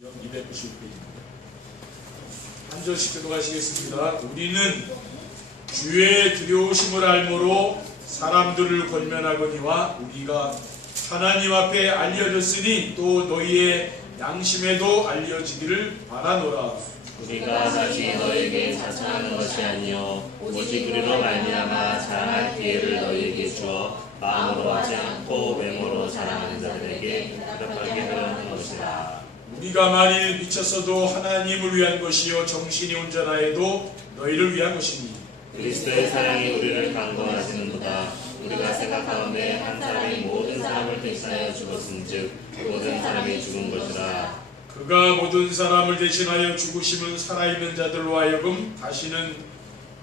296페이지입니다. 한 절씩 들어가시겠습니다. 우리는 주의 두려우심을 알므로 사람들을 권면하거니와 우리가 하나님 앞에 알려졌으니 또 너희의 양심에도 알려지기를 바라노라. 우리가 다시 너에게 자청하는 것이 아니요 오직 우리로 말미암아 자랑할 기회를 너희에게 주어 마음으로 하지 않고 외모로 자랑하는 자들에게 대답하게 하려는 것이라. 우리가 만일 미쳤어도 하나님을 위한 것이요 정신이 온전하여도 너희를 위한 것이니 그리스도의 사랑이 우리를 강권하시는도다. 우리가 생각하오매 한 사람이 모든 사람을 대신하여 죽었은즉 모든 사람이 죽은 것이라. 그가 모든 사람을 대신하여 죽으심은 살아있는 자들로 하여금 다시는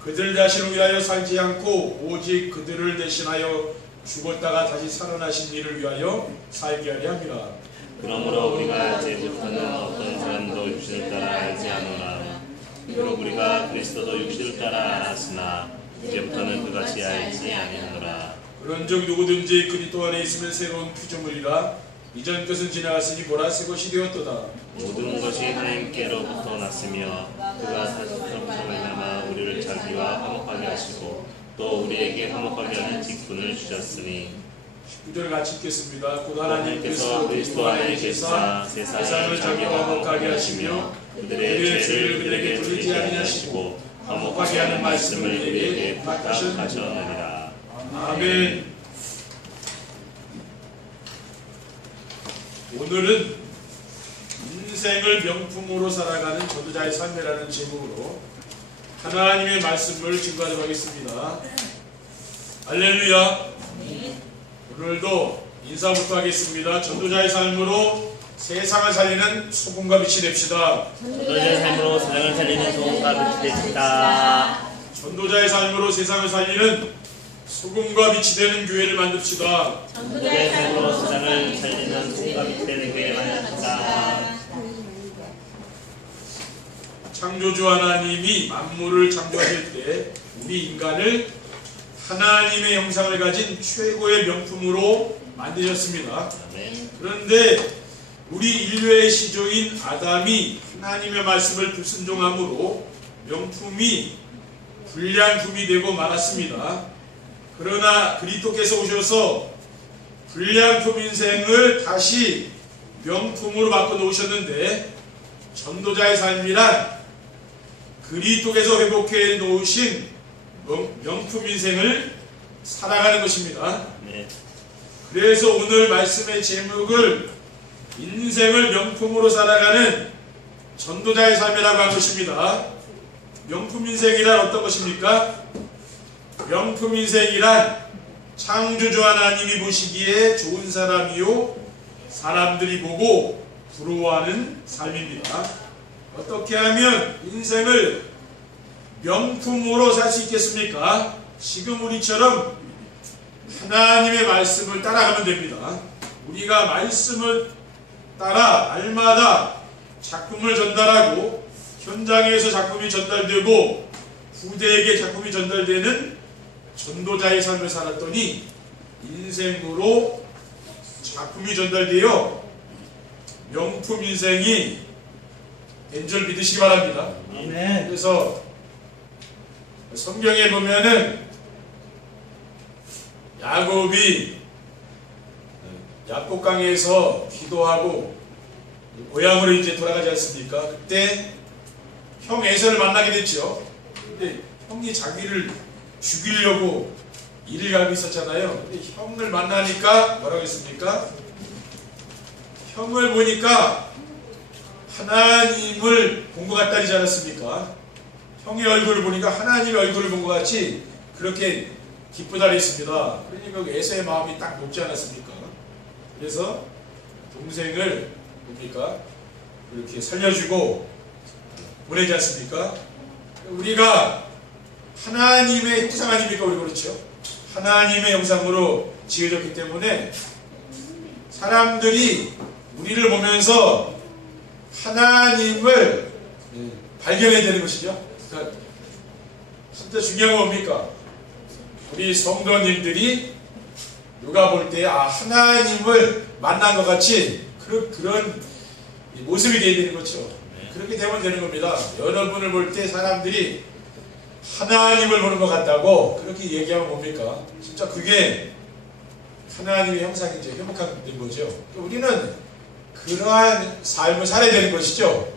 그들 자신을 위하여 살지 않고 오직 그들을 대신하여 죽었다가 다시 살아나신 이를 위하여 살게 하려 함이라. 그러므로 우리가 이제부터는 어떤 사람도 육신을 따라 알지 않으나 비록 우리가 그리스도도 육신을 따라 알았으나 이제부터는 그같이 알지 아니하노라. 그런즉 누구든지 그리스도 안에 있으면 새로운 피조물이라 이전 것은 지나갔으니 보라 새 것이 되었도다. 모든 것이 하나님께로부터 났으며 그가 사실처럼 말미암아 우리를 자기와 화목하게 하시고 또 우리에게 화목하게 하는 직분을 주셨으니. 9절 같이 읽겠습니다. 곧 하나님께서 그리스도 안에 계시사 세상을 자기와 화목하게 하시며 그들의 죄를 그들에게 돌리지 아니하시고 화목하게 하는 말씀을 우리에게 부탁하셨느니라. 아멘. 오늘은 인생을 명품으로 살아가는 전도자의 삶이라는 제목으로 하나님의 말씀을 증거하도록 하겠습니다. 할렐루야. 오늘도 인사부터 하겠습니다. 전도자의 삶으로 세상을 살리는 소금과 빛이 됩시다. 전도자의 삶으로 세상을 살리는 소금과 빛이 됩시다. 전도자의 삶으로 세상을 살리는 소금과 빛이 되는 교회를 만듭시다. 전도자의 삶으로 세상을 살리는 소금과 빛이 되는 교회를 만듭시다. 창조주 하나님이 만물을 창조하실 때 우리 인간을 하나님의 형상을 가진 최고의 명품으로 만드셨습니다. 그런데 우리 인류의 시조인 아담이 하나님의 말씀을 불순종함으로 명품이 불량품이 되고 말았습니다. 그러나 그리스도께서 오셔서 불량품 인생을 다시 명품으로 바꿔놓으셨는데 전도자의 삶이란 그리스도께서 회복해 놓으신 명품 인생을 살아가는 것입니다. 그래서 오늘 말씀의 제목을 인생을 명품으로 살아가는 전도자의 삶이라고 한 것입니다. 명품 인생이란 어떤 것입니까? 명품 인생이란 창조주 하나님이 보시기에 좋은 사람이요 사람들이 보고 부러워하는 삶입니다. 어떻게 하면 인생을 명품으로 살 수 있겠습니까? 지금 우리처럼 하나님의 말씀을 따라가면 됩니다. 우리가 말씀을 따라 날마다 작품을 전달하고 현장에서 작품이 전달되고 후대에게 작품이 전달되는 전도자의 삶을 살았더니 인생으로 작품이 전달되어 명품 인생이 된 줄 믿으시기 바랍니다. 아멘. 그래서 성경에 보면은 야곱이 야복강에서 기도하고 고향으로 이제 돌아가지 않습니까? 그때 형 에서를 만나게 됐죠. 근데 형이 자기를 죽이려고 일을 가고 있었잖아요. 근데 형을 만나니까 뭐라고 했습니까? 형을 보니까 하나님을 본 것 같다지 않았습니까? 형의 얼굴을 보니까 하나님의 얼굴을 본 것 같이 그렇게 기쁘다 했습니다. 그러니까 에서의 마음이 딱 높지 않았습니까? 그래서 동생을 뭡니까? 이렇게 살려주고 보내지 않습니까? 우리가 하나님의 형상 아닙니까? 우리 그렇죠? 하나님의 형상으로 지어졌기 때문에 사람들이 우리를 보면서 하나님을 발견해야 되는 것이죠. 그러니까 진짜 중요한 건 뭡니까? 우리 성도님들이 누가 볼 때 하나님을 만난 것 같이 그런 이 모습이 되어야 되는 거죠. 그렇게 되면 되는 겁니다. 여러분을 볼 때 사람들이 하나님을 보는 것 같다고 그렇게 얘기하면 뭡니까? 진짜 그게 하나님의 형상이죠. 회복한 거죠. 우리는 그러한 삶을 살아야 되는 것이죠.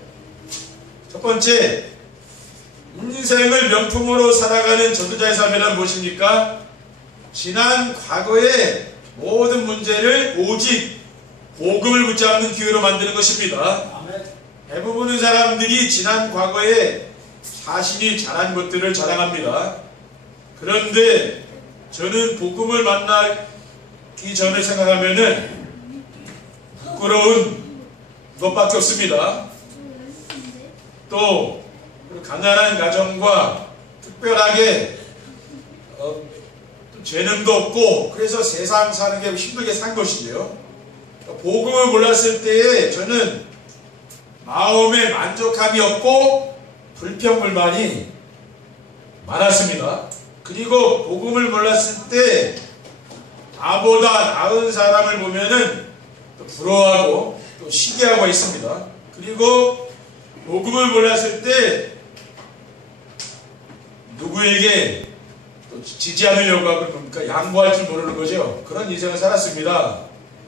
첫 번째, 인생을 명품으로 살아가는 전도자의 삶이란 무엇입니까? 지난 과거의 모든 문제를 오직 복음을 붙잡는 기회로 만드는 것입니다. 대부분의 사람들이 지난 과거에 자신이 잘한 것들을 자랑합니다. 그런데 저는 복음을 만나기 전에 생각하면은 부끄러운 것밖에 없습니다. 또 가난한 가정과 특별하게 또 재능도 없고 그래서 세상 사는 게 힘들게 산 것이죠. 복음을 몰랐을 때에 저는 마음에 만족함이 없고 불평불만이 많았습니다. 그리고 복음을 몰랐을 때 나보다 나은 사람을 보면은 또 부러워하고 또 시기하고 있습니다. 그리고 복음을 몰랐을 때 누구에게 또 지지 않으려고 하고 그러니까 양보할 줄 모르는 거죠. 그런 인생을 살았습니다.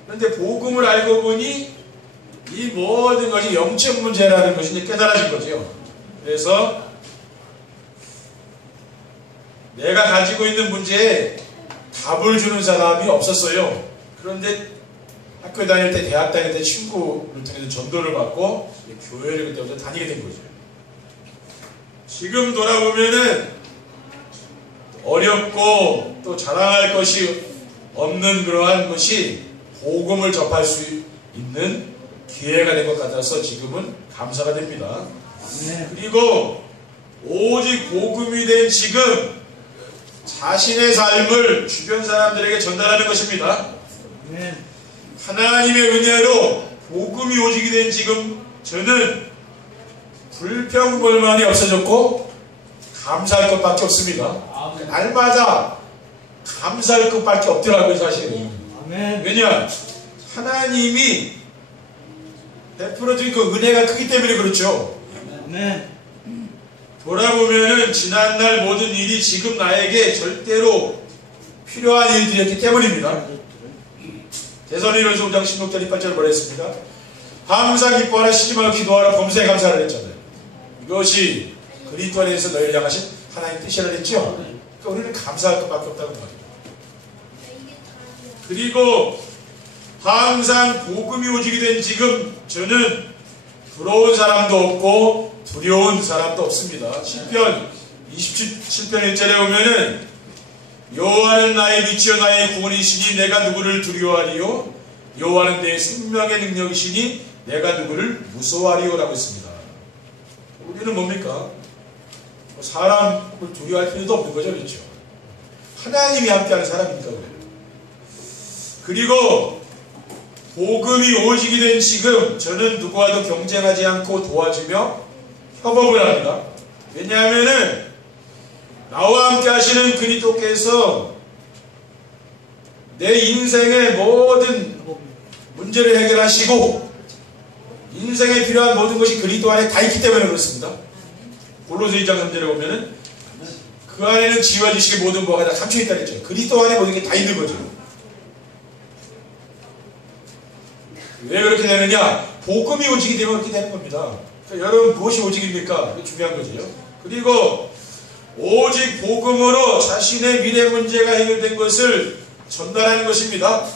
그런데 복음을 알고 보니 이 모든 것이 영적 문제라는 것이 이제 깨달아진 거죠. 그래서 내가 가지고 있는 문제에 답을 주는 사람이 없었어요. 그런데 학교 다닐 때, 대학 다닐 때 친구를 통해서 전도를 받고 교회를 그때부터 다니게 된 거죠. 지금 돌아보면은 어렵고 또 자랑할 것이 없는 그러한 것이 복음을 접할 수 있는 기회가 된 것 같아서 지금은 감사가 됩니다. 그리고 오직 복음이 된 지금 자신의 삶을 주변 사람들에게 전달하는 것입니다. 하나님의 은혜로 복음이 오직이 된 지금 저는 불평불만이 없어졌고 감사할 것밖에 없습니다. 날마다 감사할 것밖에 없더라고요, 사실은. 왜냐? 하나님이 베풀어준 그 은혜가 크기 때문에 그렇죠. 돌아보면은 지난날 모든 일이 지금 나에게 절대로 필요한 일들이었기 때문입니다. 데살로니가서 5장 16절 18절 뭐라 했습니까? 항상 기뻐하라, 쉬지 말고 기도하라, 범사에 감사하라 했잖아요. 이것이 그리스도 안에서 너희를 향하신 하나님 뜻이라 했죠. 그러니까 우리는 감사할 것밖에 없다고 말이에요. 그리고 항상 복음이 오직이 된 지금 저는 부러운 사람도 없고 두려운 사람도 없습니다. 시편 27편 1절에 보면은 여호와는 나의 빛이요 나의 구원이시니 내가 누구를 두려워하리요? 여호와는 내 생명의 능력이시니 내가 누구를 무서워하리요? 라고 했습니다. 우리는 뭡니까? 사람을 두려워할 필요도 없는 거죠. 그렇죠? 하나님이 함께하는 사람이니까 그래요. 그리고 복음이 오직이 된 지금 저는 누구와도 경쟁하지 않고 도와주며 협업을 합니다. 왜냐하면은 나와 함께 하시는 그리스도께서 내 인생의 모든 문제를 해결하시고 인생에 필요한 모든 것이 그리스도 안에 다 있기 때문에 그렇습니다. 골로새 2장 3절에 보면은 그 안에는 지혜와 지식의 모든 뭐가 다 감춰 있다 그랬죠. 그리스도 안에 모든 게 다 있는 거죠. 왜 그렇게 되느냐? 복음이 오직이 되면 그렇게 되는 겁니다. 그러니까 여러분 무엇이 오직입니까? 그게 중요한 거죠. 그리고 오직 복음으로 자신의 미래 문제가 해결된 것을 전달하는 것입니다.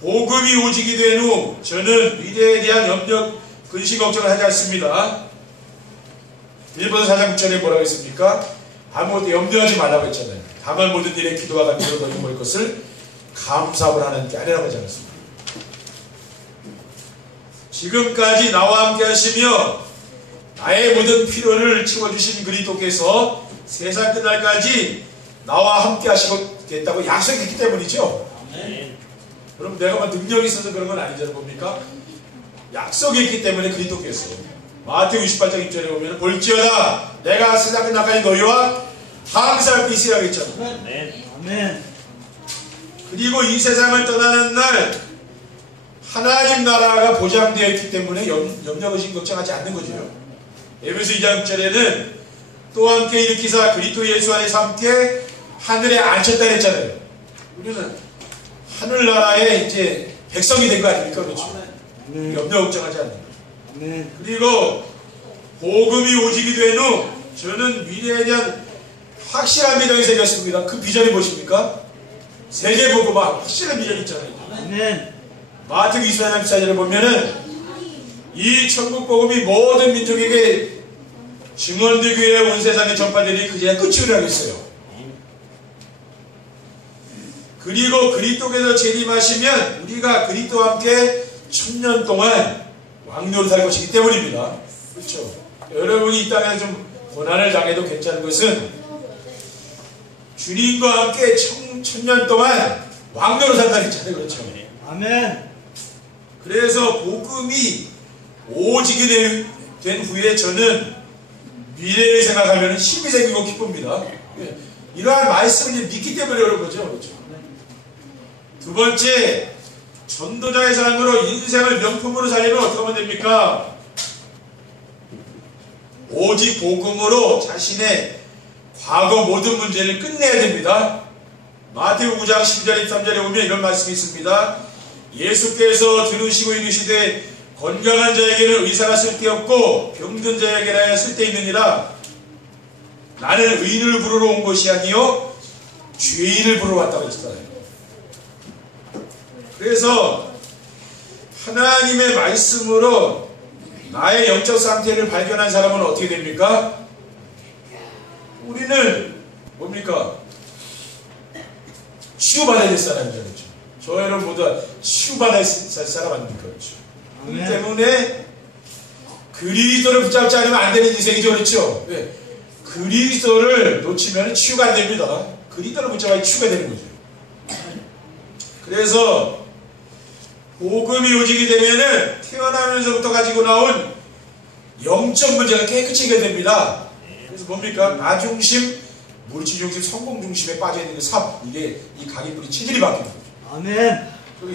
복음이 오직이 된 후 저는 미래에 대한 염려, 근심, 걱정을 하지 않습니다. 빌립보서 4장 9절에 뭐라고 했습니까? 아무것도 염려하지 말라고 했잖아요. 다만 모든 일에 기도와 간구로 너희 모일 것을 감사함을 하나님께 아뢰라고 하지 않았습니다. 지금까지 나와 함께 하시며 나의 모든 필요를 채워주신 그리스도께서 세상 끝날까지 나와 함께 하시겠다고 약속했기 때문이죠. 여러분 내가 막 능력이 있어서 그런 건 아니잖아요. 뭡니까? 약속이 있기 때문에 그리스도께서 마태복음 28장 1절에 보면 볼지어다 내가 세상 끝날까지 너희와 항상 함께 있으라고 했잖아요. 그리고 이 세상을 떠나는 날 하나님 나라가 보장되어 있기 때문에 염려, 의심, 걱정하지 않는 거죠. 에베소 2장 6절에는 또 함께 일으키사 그리스도 예수 안에서 함께 하늘에 앉혔다 했잖아요. 우리는 하늘나라의 이제 백성이 된 거 아닙니까? 그렇죠. 염려 걱정하지 않는 거죠. 그리고 복음이 오직이 된 후 저는 미래에 대한 확실한 비전이 생겼습니다. 그 비전이 무엇입니까? 세계복음화 확실한 비전이 있잖아요. 마태복음 24장 14절에 보면은 이 천국복음이 모든 민족에게 증언되기 위해 온 세상에 전파되니 그제야 끝이 오리라 했어요. 그리고 그리스도께서 재림하시면 우리가 그리스도와 함께 1000년 동안 왕노로 살 것이기 때문입니다. 그렇죠. 여러분이 이 땅에서 좀 고난을 당해도 괜찮은 것은 주님과 함께 1000년 동안 왕노로 산다 했잖아요. 그렇죠. 아멘. 그래서 복음이 오직이 된 후에 저는 미래를 생각하면 힘이 생기고 기쁩니다. 이러한 말씀을 이제 믿기 때문에 그런 거죠. 그렇죠. 두 번째, 전도자의 삶으로 인생을 명품으로 살려면 어떻게 하면 됩니까? 오직 복음으로 자신의 과거 모든 문제를 끝내야 됩니다. 마태복음 9장 12절 13절에 보면 이런 말씀이 있습니다. 예수께서 들으시고 이르시되 건강한 자에게는 의사가 쓸데없고 병든 자에게나 쓸데있느니라. 나는 의인을 부르러 온 것이 아니요 죄인을 부르러 왔다고 했잖아요. 그래서 하나님의 말씀으로 나의 영적 상태를 발견한 사람은 어떻게 됩니까? 우리는 뭡니까? 치유받아야 될 사람이죠. 그렇죠? 저 여러분 모두 치유받아야 될 사람 아닙니까? 그렇죠? 그렇기 때문에 그리스도를 붙잡지 않으면 안 되는 인생이죠. 그렇죠? 네. 그리스도를 놓치면 치유가 안 됩니다. 그리스도를 붙잡아야 치유가 되는 거죠. 그래서 복음이 오직이 되면은 태어나면서부터 가지고 나온 영적 문제가 깨끗이 해결됩니다. 그래서 뭡니까? 나 중심, 물질 중심, 성공 중심에 빠져있는 그 삽, 이게 이 각인불이 체질이 바뀝니다. 아멘.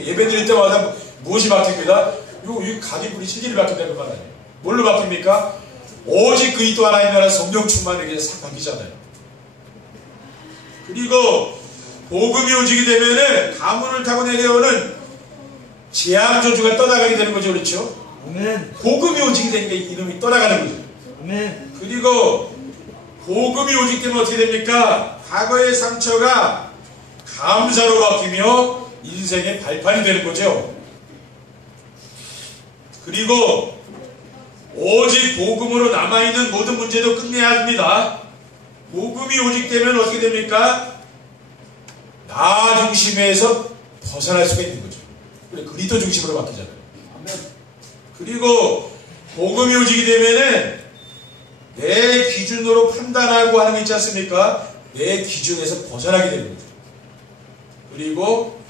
예배 드릴 때마다 무엇이 바뀝니다? 이 각인불이 체질이 바뀐다는 말 아니에요. 뭘로 바뀝니까? 오직 그리스도 하나님 나라 성령 충만에게 싹 바뀌잖아요. 그리고 복음이 오직이 되면은 가문을 타고 내려오는 재앙 저주가 떠나가게 되는 거죠. 그렇죠? 아멘. 복음이 오직이 되니까 이놈이 떠나가는 거죠. 아멘. 그리고 복음이 오직되면 어떻게 됩니까? 과거의 상처가 감사로 바뀌며 인생의 발판이 되는 거죠. 그리고 오직 복음으로 남아있는 모든 문제도 끝내야 합니다. 복음이 오직되면 어떻게 됩니까? 나 중심에서 벗어날 수가 있는 거죠. 그리스도 중심으로 바뀌잖아요. 그리고 복음이 오직이 되면은 내 기준으로 판단하고 하는 게 있지 않습니까? 내 기준에서 벗어나게 되는 거죠. 그리고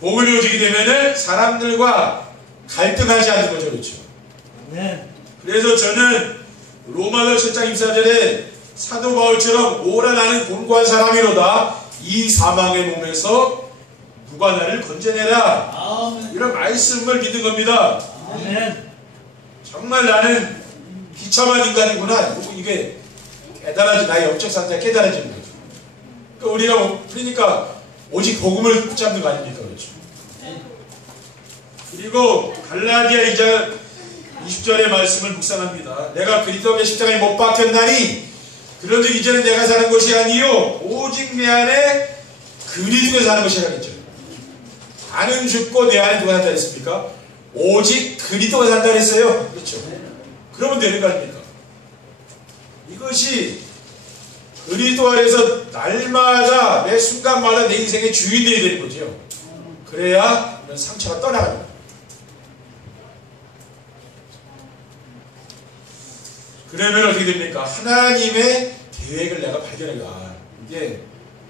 복음이 오직이 되면은 사람들과 갈등하지 않는 거죠. 그렇죠? 그래서 저는 로마서 7장 24절에 사도 바울처럼 오라 나는 곤고한 사람이로다. 이 사망의 몸에서 누가 나를 건져내라. 아멘. 이런 말씀을 믿는 겁니다. 아멘. 정말 나는 비참한 인간이구나. 이게 깨달아지 나의 영적 상태가 깨달아지는 거죠. 그러니까 오직 복음을 붙잡는 거 아닙니까? 그렇죠. 그리고 갈라디아 2장 20절의 말씀을 묵상합니다. 내가 그리스도의 십자가에 못 박혔나니 그런즉 이제는 내가 사는 것이 아니요 오직 내 안에 그리스도가 사는 것이라 했죠. 나는 죽고 내 안에 누가 산다 했습니까? 오직 그리스도가 산다 했어요. 그렇죠. 그러면 되는 거 아닙니까? 이것이 그리스도 안에서 날마다 매 순간마다 내 인생의 주인이 되는 거죠. 그래야 이런 상처가 떠나갑니다. 그러면 어떻게 됩니까? 하나님의 계획을 내가 발견해요. 이게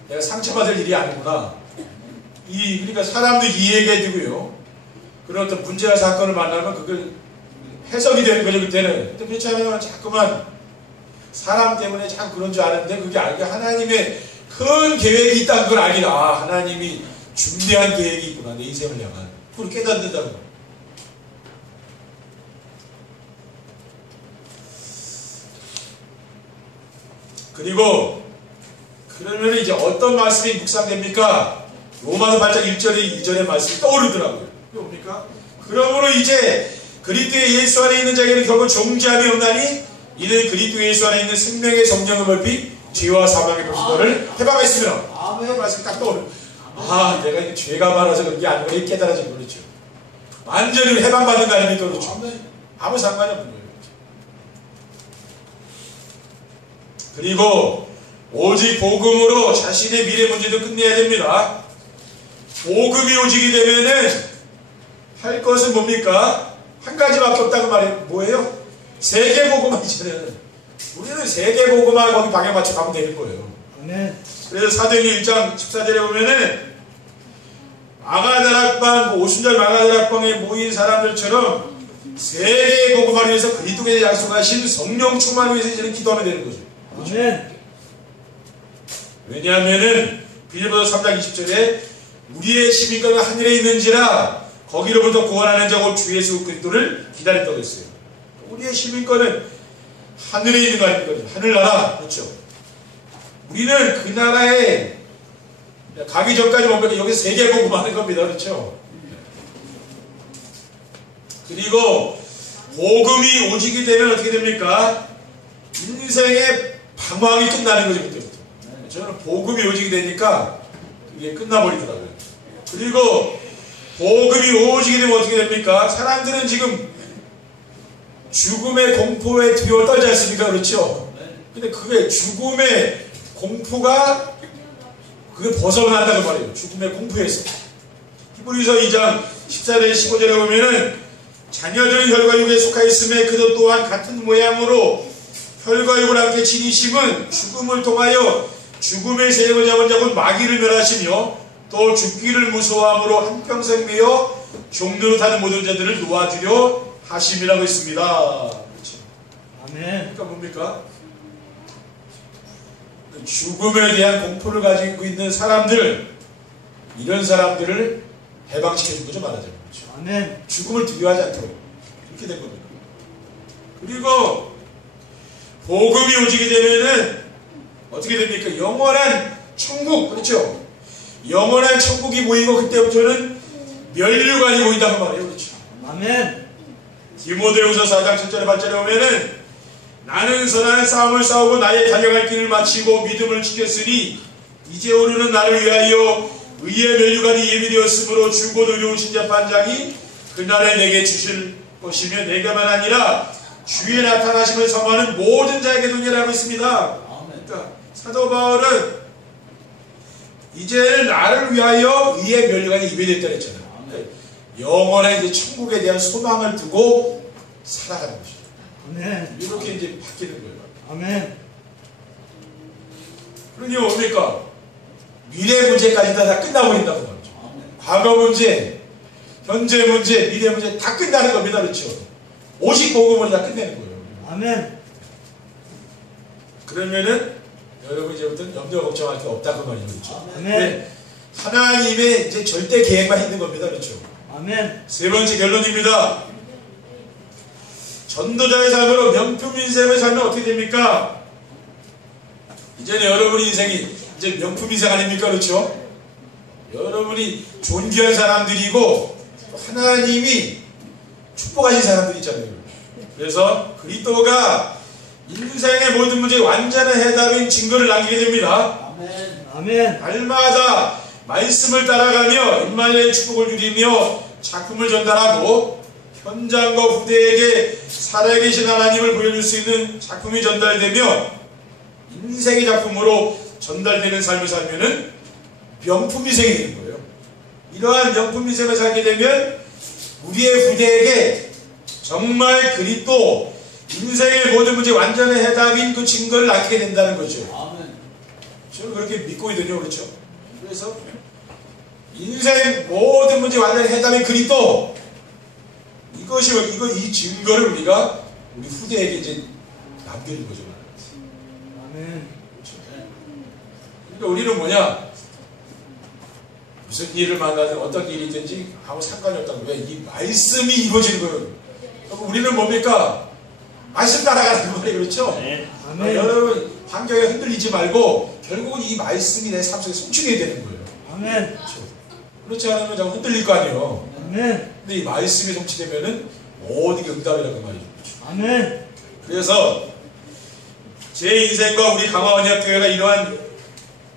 내가 상처받을 일이 아니구나. 그러니까 사람도 이해가 되고요. 그런 어떤 문제와 사건을 만나면 그걸 해석이 되는 거죠. 그때는. 근데 그렇지 않으면 자꾸만 사람 때문에 자꾸 그런 줄 아는데 그게 알게 하나님의 큰 계획이 있다는 걸 알기라. 하나님이 중대한 계획이 있구나. 내 인생을 향한. 100% 깨닫는다는 거예요. 그리고 그러면 이제 어떤 말씀이 묵상됩니까? 로마서 8장 1절에 2절의 말씀이 떠오르더라고요. 그게 뭡니까? 그러므로 이제 그리스도의 예수 안에 있는 자에게는 결국 정죄함이 없나니 이는 그리스도 예수 안에 있는 생명의 성령을 넓히 죄와 사망의 벌수도를 해방했으면 아멘 말씀이 딱 떠오르요. 아, 내가 이게 죄가 많아서 그런 게 아니고 이 깨달아진 거죠. 완전히 해방받는 거 아닙니까? 그렇죠. 아무 상관이 없는 거예요. 그리고 오직 복음으로 자신의 미래 문제도 끝내야 됩니다. 복음이 오직이 되면은 할 것은 뭡니까? 한 가지밖에 없다고 말해요. 뭐예요? 세계복음이잖아요. 우리는 세계복음만 거기 방향 맞춰 가면 되는 거예요. 아멘. 그래서 사도행전 1장 14절에 보면은 마가다락방, 오순절 마가다락방에 모인 사람들처럼 세계복음을 위해서 그리스도께 약속하신 성령 충만을 위해서 이제는 기도하면 되는 거죠. 아멘. 왜냐하면은 빌립보서 3장 20절에 우리의 시민권은 하늘에 있는지라 거기로부터 구원하는 자 곧 주 예수 그리스도를 기다렸다고 했어요. 우리의 시민권은 하늘에 있는 거 아닙니까? 하늘나라. 그렇죠. 우리는 그 나라에 가기 전까지 뭡니까? 여기 세계복음 하는 겁니다. 그렇죠. 그리고 복음이 오직이 되면 어떻게 됩니까? 인생의 방황이 끝나는 거죠. 그때부터. 저는 복음이 오직이 되니까 이게 끝나버리더라고요. 그리고 복음이 오직이 되면 어떻게 됩니까? 사람들은 지금 죽음의 공포에 두려워 떨지 않습니까? 그렇죠? 근데 그게 죽음의 공포가 그게 벗어난다는 말이에요. 죽음의 공포에서. 히브리서 2장 14절 15절에 보면은 자녀들은 혈과육에 속하 있음에 그도 또한 같은 모양으로 혈과육을 함께 지니심은 죽음을 통하여 죽음의 세력을 잡은 자군 마귀를 멸하시며 또 죽기를 무서워함으로 한평생 매여 종로로 타는 모든 자들을 놓아주려 하심이라고 했습니다. 그렇죠. 아멘. 그러니까 뭡니까? 죽음에 대한 공포를 가지고 있는 사람들, 이런 사람들을 해방시켜준 거죠, 말하자면. 그렇죠. 아멘. 죽음을 두려워하지 않도록 그렇게 된 겁니다. 그리고 복음이 오지게 되면은 어떻게 됩니까? 영원한 천국, 그렇죠? 영원한 천국이 모이고 그때부터는 면류관이 모인다고 말해요. 그렇죠? 아멘. 디모데후서 4장 7절에 8절에 보면은 나는 선한 싸움을 싸우고 나의 달려갈 길을 마치고 믿음을 지켰으니 이제 오르는 나를 위하여 의의 면류관이 예비되었으므로 주고 의로우신 재판장이 그날에 내게 주실 것이며 내게만 아니라 주의 나타나심을 사모하는 모든 자에게 동일하고 있습니다. 그러니까 사도 바울은 이제는 나를 위하여 의의 면류관이 예비되었다 그랬잖아요. 영원한 이제 천국에 대한 소망을 두고 살아가는 것이죠. 아멘. 이렇게 이제 바뀌는 거예요. 아멘. 그러니 뭡니까? 미래 문제까지 다 끝나버린다고 말이죠. 과거 문제, 현재 문제, 미래 문제 다 끝나는 겁니다. 그렇죠? 오직 복음을 다 끝내는 거예요. 아멘. 그러면은 여러분 이제부터는 염려 걱정할 게 없다고 말이죠. 그렇죠? 아멘. 하나님의 이제 절대 계획만 있는 겁니다. 그렇죠? 아멘. 세 번째 결론입니다. 전도자의 삶으로 명품 인생을 살면 어떻게 됩니까? 이제는 여러분의 인생이 이제 명품 인생 아닙니까? 그렇죠? 여러분이 존귀한 사람들이고 하나님이 축복하신 사람들이 있잖아요. 그래서 그리스도가 인생의 모든 문제에 완전한 해답인 증거를 남기게 됩니다. 아멘. 날마다 말씀을 따라가며 임마누엘의 축복을 누리며 작품을 전달하고 현장과 후대에게 살아계신 하나님을 보여줄 수 있는 작품이 전달되며 인생의 작품으로 전달되는 삶을 살면은 명품 인생이 되는 거예요. 이러한 명품 인생을 살게 되면 우리의 후대에게 정말 그리스도 인생의 모든 문제 완전한 해답인 그 증거를 남기게 된다는 거죠. 저는 그렇게 믿고 있거든요. 그렇죠? 그래서 인생 모든 문제 완전한 해답인 그리스도 이 증거를 우리가 우리 후대에게 이제 남기는 거죠. 아멘. 그러니까 우리는 뭐냐? 무슨 일을 만나든 어떤 일이든지 아무 상관이 없다는 거예요. 이 말씀이 이루어지는 거예요. 그럼 우리는 뭡니까? 말씀 따라가는 거예요. 그렇죠? 네. 아멘. 여러분 환경에 흔들리지 말고 결국은 이 말씀이 내 삶 속에 성취되어야 되는 거예요. 아멘. 그렇죠? 그렇지 않으면 자꾸 흔들릴 거 아니에요. 아멘. 근데 이 말씀이 성취되면은 모든 게 응답이라는 말이죠. 아멘. 그래서 제 인생과 우리 강화언약교회가 이러한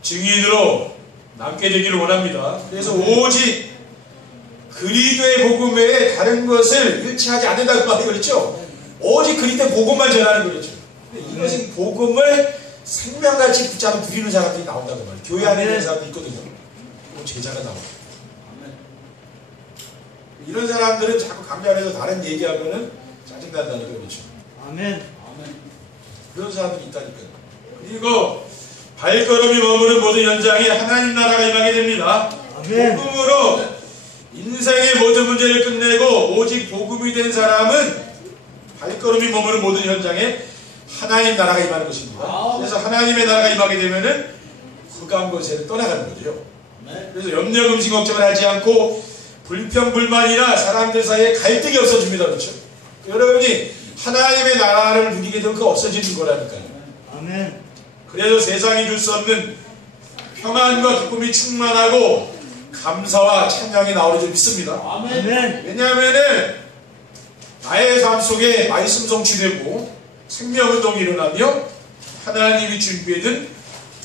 증인으로 남게 되기를 원합니다. 그래서 오직 그리스도의 복음 외에 다른 것을 일치하지 않는다는 말이 그렇죠. 오직 그리스도의 복음만 전하는 거죠. 이것이 복음을 생명같이 붙잡아 누리는 사람들이 나온다는 말이에요. 교회 안에 있는 사람들이 있거든요. 그럼 제자가 나와요. 이런 사람들은 자꾸 강좌 안에서 다른 얘기하면은 짜증난다니까 그렇죠. 아멘. 그런 사람들이 있다니까요. 그리고 발걸음이 머무는 모든 현장에 하나님 나라가 임하게 됩니다. 아멘. 복음으로 인생의 모든 문제를 끝내고 오직 복음이 된 사람은 발걸음이 머무는 모든 현장에 하나님 나라가 임하는 것입니다. 그래서 하나님의 나라가 임하게 되면은 흑암 권세를 떠나가는 거죠. 그래서 염려 금식 걱정을 하지 않고 불평불만이나 사람들 사이에 갈등이 없어집니다. 그렇죠? 여러분이 하나님의 나라를 누리게 되면 그 없어지는 거라니까요. 아멘. 그래서 세상이 줄 수 없는 평안과 기쁨이 충만하고 감사와 찬양이 나오리 줄 믿습니다. 아멘. 왜냐하면은 나의 삶 속에 말씀 성취되고 생명운동이 일어나며 하나님이 준비해둔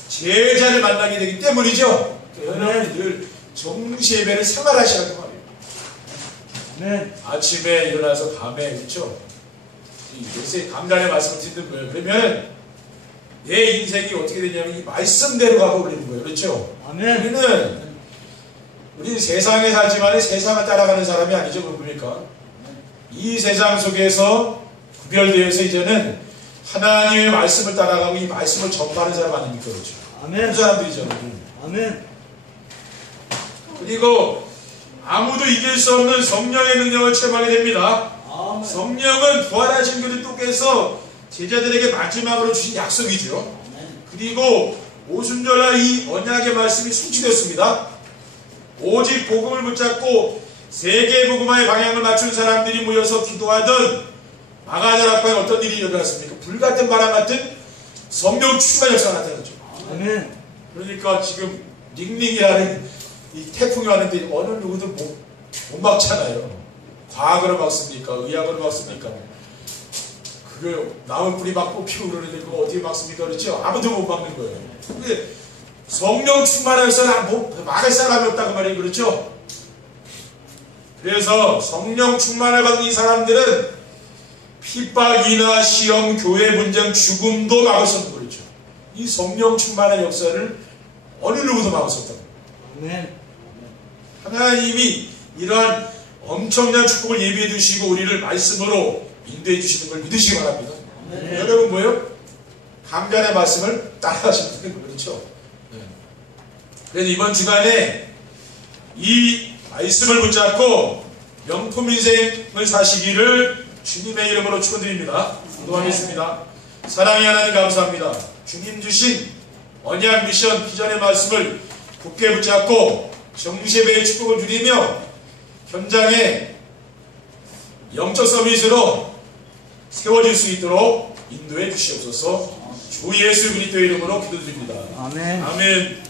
제자를 만나게 되기 때문이죠. 여러분이 늘 정시 예배를 생활하시라는 말이에요. 아멘. 아침에 일어나서 밤에 그렇죠. 요새 강단의 말씀을 듣는 거예요. 그러면 내 인생이 어떻게 되냐면 이 말씀대로 가고 그러는 거예요. 그렇죠? 아멘. 우리는 세상에 살지만 세상을 따라가는 사람이 아니죠. 그러니까 이 세상 속에서 구별되어서 이제는 하나님의 말씀을 따라가고 이 말씀을 전파하는 사람 아닙니까? 그렇죠? 아멘. 그 사람들이잖아요. 아멘. 그리고 아무도 이길 수 없는 성령의 능력을 체험하게 됩니다. 성령은 부활하신 그리스도께서 제자들에게 마지막으로 주신 약속이죠. 그리고 오순절날 이 언약의 말씀이 성취되었습니다. 오직 복음을 붙잡고 세계 복음화의 방향을 맞춘 사람들이 모여서 기도하던 마가다 앞에 어떤 일이 일어났습니까? 불같은 바람 같은 성령 충만 역사가 나타났죠. 아멘. 그러니까 지금 닝닝이라는 이 태풍이 왔는데 어느 누구도 못 막잖아요. 과학으로 막습니까? 의학으로 막습니까? 그걸 나무 뿌리 막 뽑히고 그러는데 그거 어떻게 막습니까? 그렇죠? 아무도 못 막는 거예요. 근데 성령 충만해서 막을 사람이 없다고 말이에요. 그렇죠? 그래서 성령 충만을 받는 이 사람들은 핍박이나 시험, 교회 분쟁, 죽음도 막을 수 없는 거죠. 이 성령 충만의 역사를 어느 누구도 막을 수 없다고. 아멘. 하나님이 이러한 엄청난 축복을 예비해 두시고 우리를 말씀으로 인도해 주시는 걸 믿으시기 바랍니다. 네. 여러분 뭐예요? 강단의 말씀을 따라하시면 되는 거 그렇죠? 네. 그래서 이번 주간에 이 말씀을 붙잡고 명품 인생을 사시기를 주님의 이름으로 축원드립니다. 기도하겠습니다. 사랑의 하나님 감사합니다. 주님 주신 언약 미션 비전의 말씀을 굳게 붙잡고 정시예배의 축복을 누리며 현장에 영적 서비스로 세워질 수 있도록 인도해 주시옵소서. 주 예수 그리스도의 이름으로 기도드립니다. 아멘. 아멘.